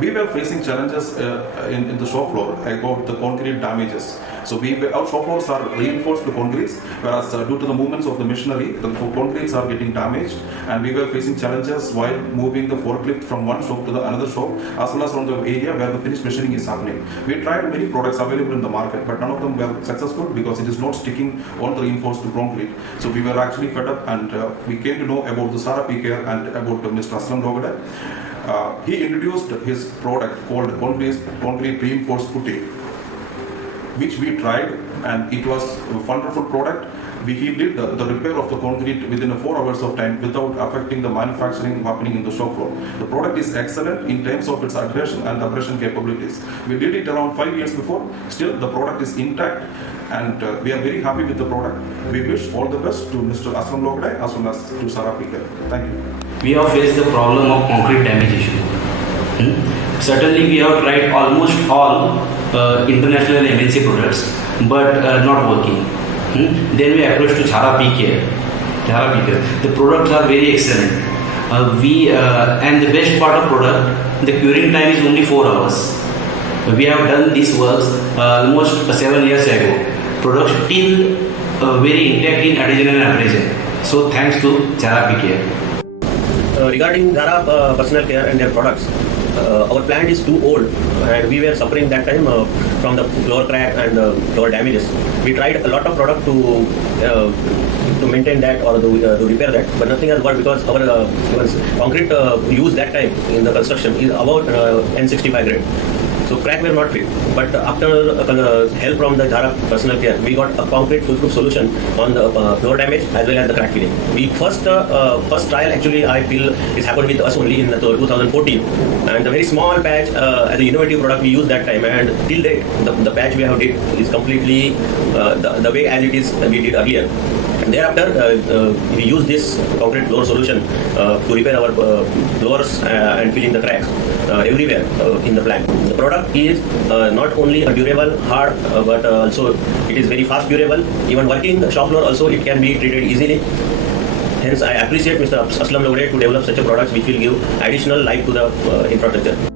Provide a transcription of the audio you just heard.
we were facing challenges in the shop floor about the concrete damages. So our shop floors are reinforced to concretes, whereas due to the movements of the machinery, the concretes are getting damaged, and we were facing challenges while moving the forklift from one shop to the another shop, as well as from the area where the finished machining is happening. We tried many products available in the market, but none of them were successful because it is not sticking on the reinforced concrete. So we were actually fed up, and we came to know about the Sara PKR and about Mr. Aslam Dogade. He introduced his product called concrete reinforced putty, which we tried, and it was a wonderful product. He did the repair of the concrete within 4 hours of time without affecting the manufacturing happening in the shop floor. The product is excellent in terms of its adhesion and abrasion capabilities. We did it around 5 years before. Still, the product is intact, and we are very happy with the product. We wish all the best to Mr. Aslam Logdai as well as to Sara PKR. Thank you. We have faced the problem of concrete damage issue. Certainly, we have tried almost all international MNC products, but not working. Then we approached to Sara PKR. The products are very excellent. And the best part of product, the curing time is only 4 hours. We have done these works almost 7 years ago. Products still very intact in adhesion and abrasion. So thanks to Sara PKR. Regarding Zara personal care and their products, our plant is too old, and we were suffering that time from the floor crack and the floor damages. We tried a lot of product to maintain that or to repair that, but nothing has worked because our concrete used that time in the construction is about N65 grade. So crack were not fit, but after help from the Zara personal care, we got a concrete foolproof solution on the floor damage as well as the crack filling. We first trial actually I feel is happened with us only in 2014, and the very small patch as an innovative product we used that time, and till date the patch we have did is completely the way as it is we did earlier. Thereafter, we use this concrete floor solution to repair our floors and fill in the cracks everywhere in the plant. The product is not only durable, hard, but also it is very fast durable. Even working the shop floor also it can be treated easily. Hence, I appreciate Mr. Aslam Logade to develop such a product which will give additional life to the infrastructure.